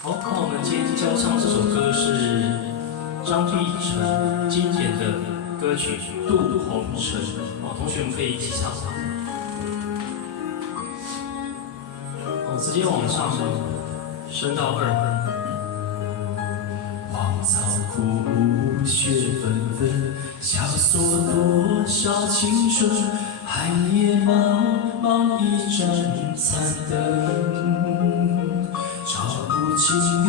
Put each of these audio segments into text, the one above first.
好，那我们今天教唱这首歌是张碧晨经典的歌曲《渡红尘》。哦，同学们可以一起唱。哦，直接往上升到2。荒草枯木，雪纷纷，萧索多少青春。寒夜茫茫，一盏残灯，照不尽离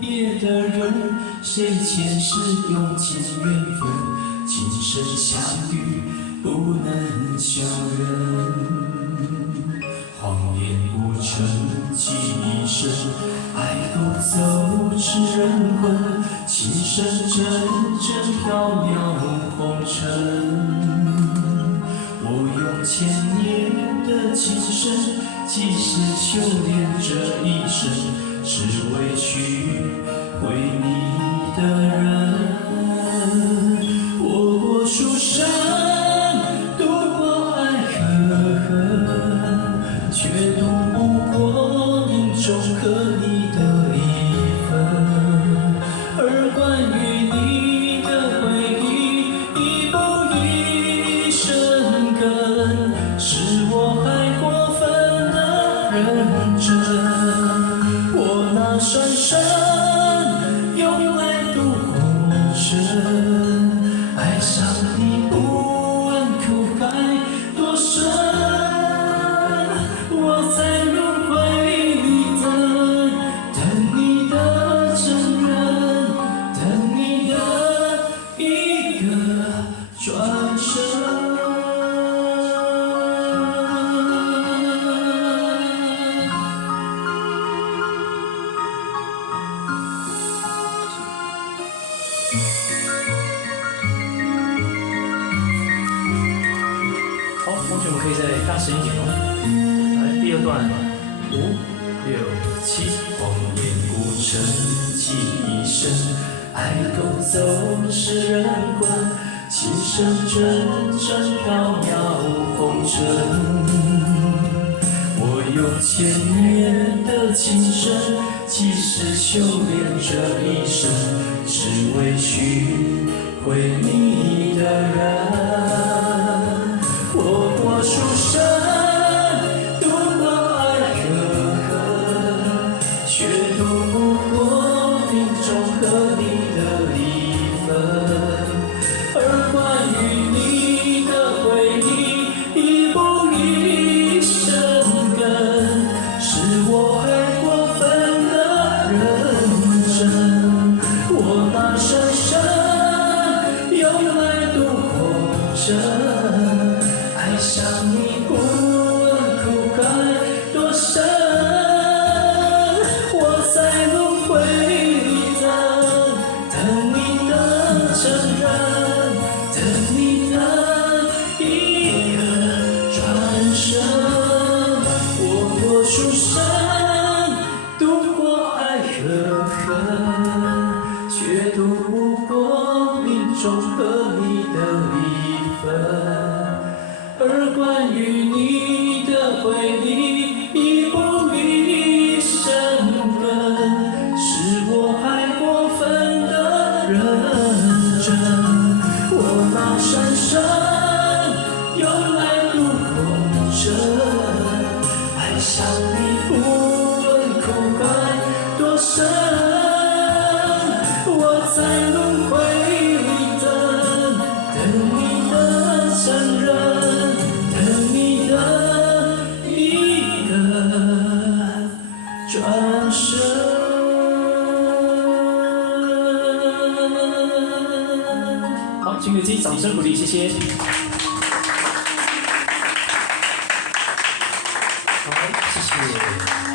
别的人。谁前世用尽缘分，今生相遇不能相认。荒烟无尘，寄一生，爱勾走痴人魂。情深阵阵，缥缈红尘。我用千年的情深，几世修炼这一生，只为去回你的人。我过书生，渡过爱和恨，却渡不过命中和你的一份。而关于你的回忆，一步一生根，是我还过分的认真。我拿双手用来渡红尘，爱上你不问苦海多深。我在轮回里等你的真人，等你的一个转身。好，同学们可以再大声一点哦。来，第2段，5、6、7。荒烟无尘，寄一生，爱勾走痴人魂。情深阵阵，缥缈红尘。我用千年的情深，几世修炼这一生，只为去回你的人。我过书生，渡过爱和恨，却渡不过命中和你的一份。而关于你的回忆，一步一生根，是我还过分的认真。我拿深深用来渡红尘，爱上你不问苦海多深。我在轮回里等你的真人，等你的一个转身。我过书生，渡过爱和恨，却渡不过命中和你的一份。而关于你的回忆，一步一生根，是我还过分的认真。我拿深深用来渡红尘，爱上你不问苦海多深。我在轮回里等你的真人，等你的一个转身。好，请给自己掌声鼓励，谢谢。好，谢谢。